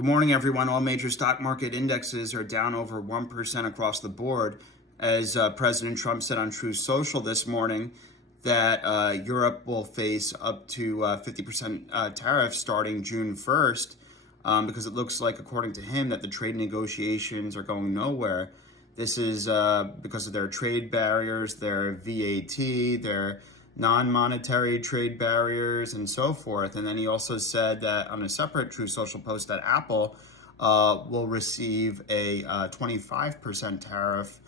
Good morning, everyone. All major stock market indexes are down over 1% across the board as President Trump said on Truth Social this morning that Europe will face up to 50% tariffs starting June 1st because it looks like, according to him, that the trade negotiations are going nowhere. This is because of their trade barriers, their VAT, their non-monetary trade barriers, and so forth. And then he also said that on a separate True Social post that Apple will receive a 25% tariff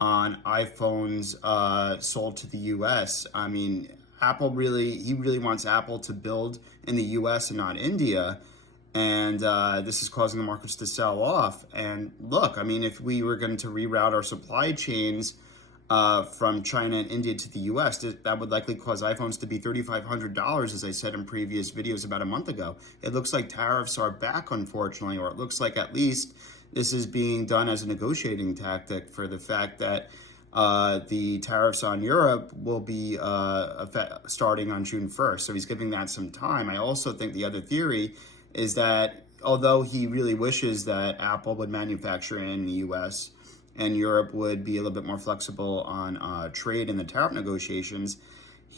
on iPhones sold to the U.S. I mean, he really wants Apple to build in the U.S. and not India. And this is causing the markets to sell off. And look, I mean, if we were going to reroute our supply chains from China and India to the U.S., that would likely cause iPhones to be $3,500, as I said in previous videos about a month ago. It looks like tariffs are back, unfortunately, or it looks like at least this is being done as a negotiating tactic for the fact that the tariffs on Europe will be starting on June 1st. So he's giving that some time. I also think the other theory is that although he really wishes that Apple would manufacture in the U.S., and Europe would be a little bit more flexible on trade in the tariff negotiations,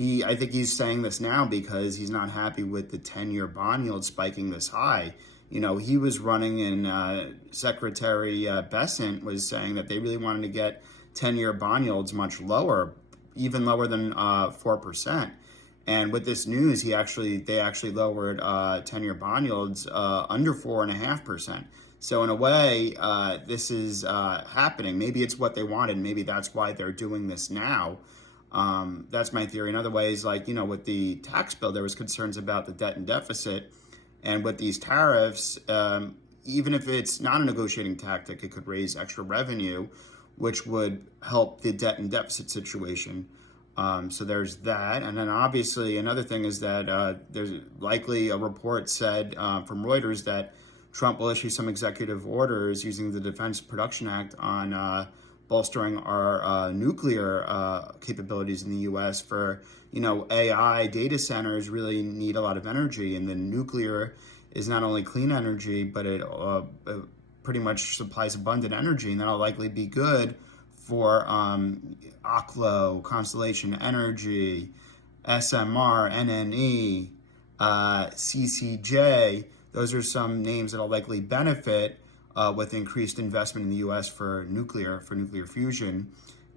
I think he's saying this now because he's not happy with the 10-year bond yield spiking this high. You know, he was running and Secretary Bessent was saying that they really wanted to get 10-year bond yields much lower, even lower than 4%. And with this news, they actually lowered 10-year bond yields under 4.5%. So in a way, this is happening. Maybe it's what they wanted. Maybe that's why they're doing this now. That's my theory. In other ways, like, with the tax bill, there was concerns about the debt and deficit. And with these tariffs, even if it's not a negotiating tactic, it could raise extra revenue, which would help the debt and deficit situation. So there's that. And then obviously another thing is that there's likely a report said from Reuters that Trump will issue some executive orders using the Defense Production Act on bolstering our nuclear capabilities in the U.S. for, AI data centers really need a lot of energy, and the nuclear is not only clean energy, but it pretty much supplies abundant energy, and that'll likely be good for Oklo, Constellation Energy, SMR, NNE, CCJ. Those are some names that'll likely benefit with increased investment in the U.S. for nuclear fusion.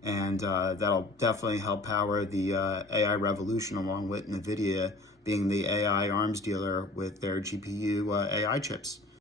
And that'll definitely help power the AI revolution, along with NVIDIA being the AI arms dealer with their GPU AI chips.